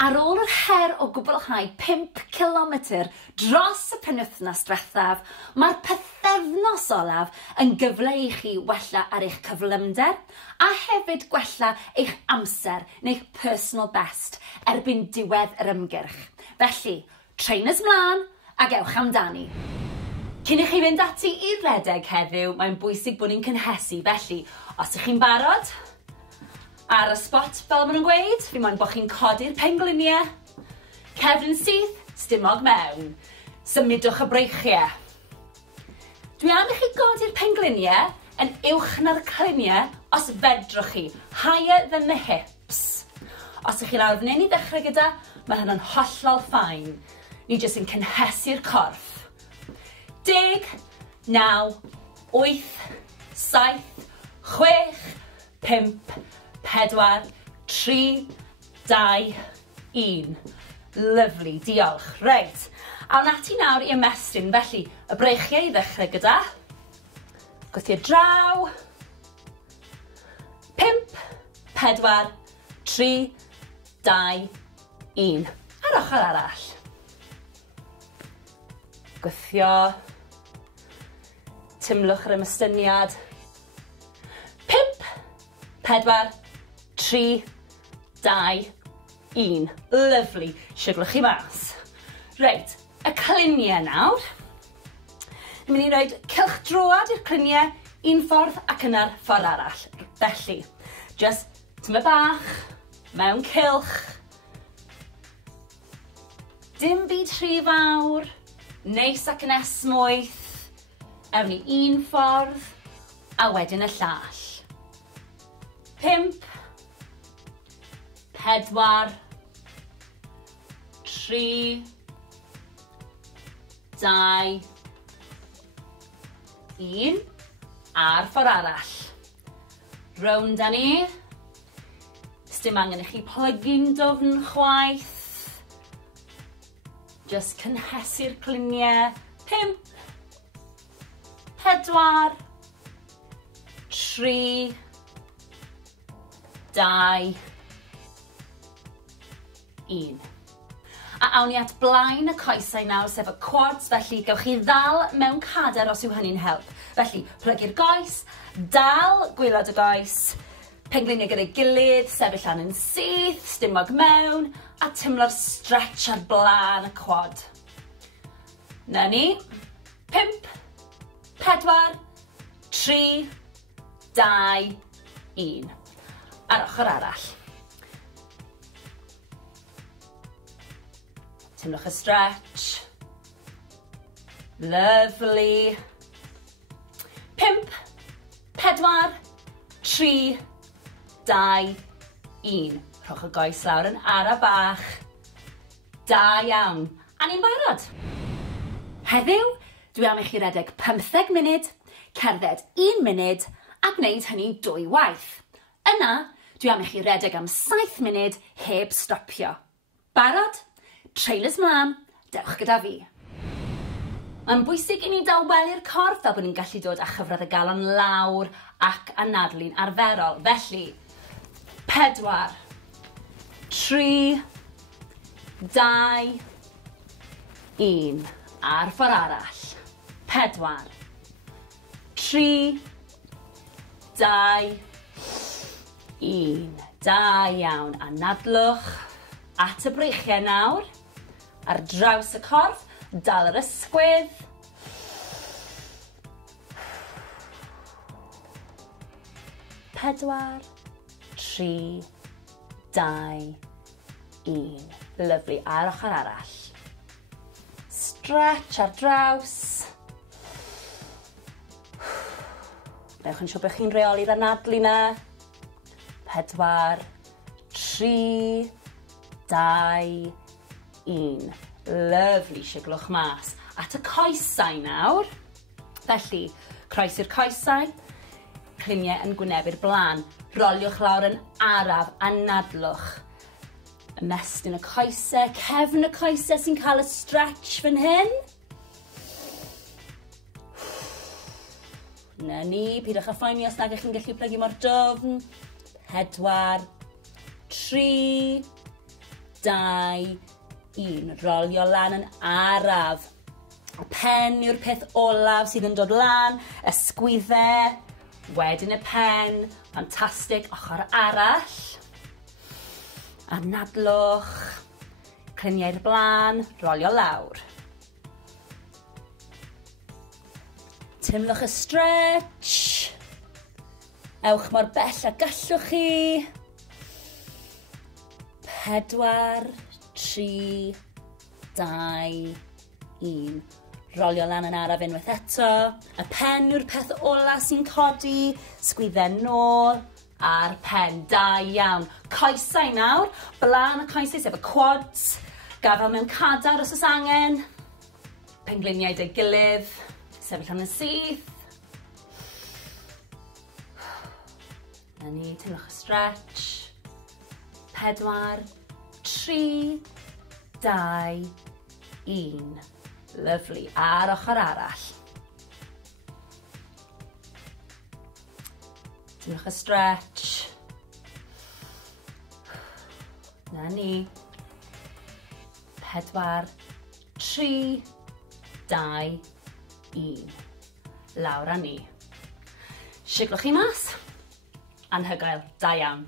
Ar ôl yr her o gwblhau 5 kilometr dros y penwythnos diwethaf, mae'r pythefnos olaf yn gyfle i chi wella ar eich cyflymder a hefyd gwella eich amser neu'ch personal best erbyn diwedd yr ymgyrch. Felly, trainers mlaen a gewch amdani. Cyn i chi fynd ati i'r redeg heddiw, mae'n bwysig bod ni'n cynhesu. Felly, os ych chi'n barod, ar y spot fel maen nhw'n gweud, fi moyn bod chi'n codi'r pengliniau, cefn syth, stumog mewn, symudwch y breichiau. Dwi am i chi godi'r pengliniau yn uwch na'r cliniau os fedrwch chi, higher than the hips. Os ych chi lawr fan hyn i ddechrau gyda, mae hynny'n hollol ffain. Ni jyst yn cynhesu'r corff. 10, 9, 8, 7, 6, 5, 4, 3, 2, 1. Lyfli, diolch. Reit, awn ati nawr i ymestyn, felly y breichiau i ddechrau gyda. Gwythio draw. 5, 4, 3, 2, 1. Ar ochr arall. Gwythio. Tumlwch yr ymystyniad. 5, 4, 3, 2, 1. Lyfli. Siglwch chi mas. Reit, y cliniau nawr. Ni'n mynd i roed cylchdroad i'r cliniau un ffordd ac yna'r ffordd arall. Felly, just tyma bach, mewn cylch. Dim byd rhy fawr, neis ac yn esmwyth. Ewn ni un ffordd, a wedyn y llall. 5, 4, 3, 2, 1, a'r ffordd arall. Rownd â ni. Sdim angen i chi plygu'n dofn chwaith. Just cynhesu'r cliniau. 5, 4, 3, 2, 1. A awn ni at blaen y coesau nawr, sef y quads, felly gewch chi ddal mewn cader os yw hynny'n help. Felly, plygu'r goes, dal gwylod y goes, pengliniau gyda'i gilydd, sefyll lan yn syth, stumog mewn, a tymlo'r stretch ar blaen y quad. Na ni. 5, 4, 3, 2, 1. Ar ochr arall. Tymlwch y stretch. Lovely. 5, 4, 3, 2, 1. Rhowch y goes lawr yn ara bach. Da iawn. A ni'n barod. Heddiw, dwi am i chi redeg 15 munud, cerdded 1 munud, a gwneud hynny 2 waith. Yna, dwi am i chi redeg am 7 munud heb stopio. Barod? Trainers mlaen, dewch gyda fi. Mae'n bwysig i ni daweli'r corff fel bod ni'n gallu dod â chyfradd y galon lawr ac anadlu'n arferol. Felly, 4, 3, 2, 1. A'r ffordd arall. 4, 3, 2, 1. Da iawn. Anadlwch at y breichiau nawr. Ar draws y corff, dal yr ysgwydd. 4, 3, 2, 1. Lyfli. A'r ochr arall. Stretch ar draws. Newch yn siŵr bod chi'n reoli'r anadlu na. 4, 3, 2, 1. Lyfli, siglwch mas. At y coesau nawr. Felly, croes i'r coesau. Cliniau yn gwynebu'r blaen. Roliwch lawr yn araf, anadlwch. Ymestyn y coesau, cefn y coesau sy'n cael y stretch fan hyn. Na ni, pidwch â phoeni os nag ych chi'n gallu plygu mor dofn. 4, 3, 2, 1. Rolio lan yn araf. Y pen yw'r peth olaf sydd yn dod lan, ysgwyddau, wedyn y pen, ffantastig, ochr arall. Anadlwch, cliniau'r blaen, rolio lawr. Timlwch y stretch. Ewch mor bell a gallwch chi. 4, 3, 2, 1. Rolio lan yn araf unwaith eto. Y pen yw'r peth ola sy'n codi. Sgwyddau nôl a'r pen. Da iawn. Coesau nawr. Blaen y coesau sef y quads. Gafel mewn cadar os oes angen. Pengliniau dy gilydd. Sefyll am y syth. Na ni, timlwch y stretch. 4, 3, 2, 1. Lyfli. Ar ochr arall. Timlwch y stretch. Na ni. 4, 3, 2, 1. Lawr â ni. Siglwch chi mas. Anhygoel. Da iawn.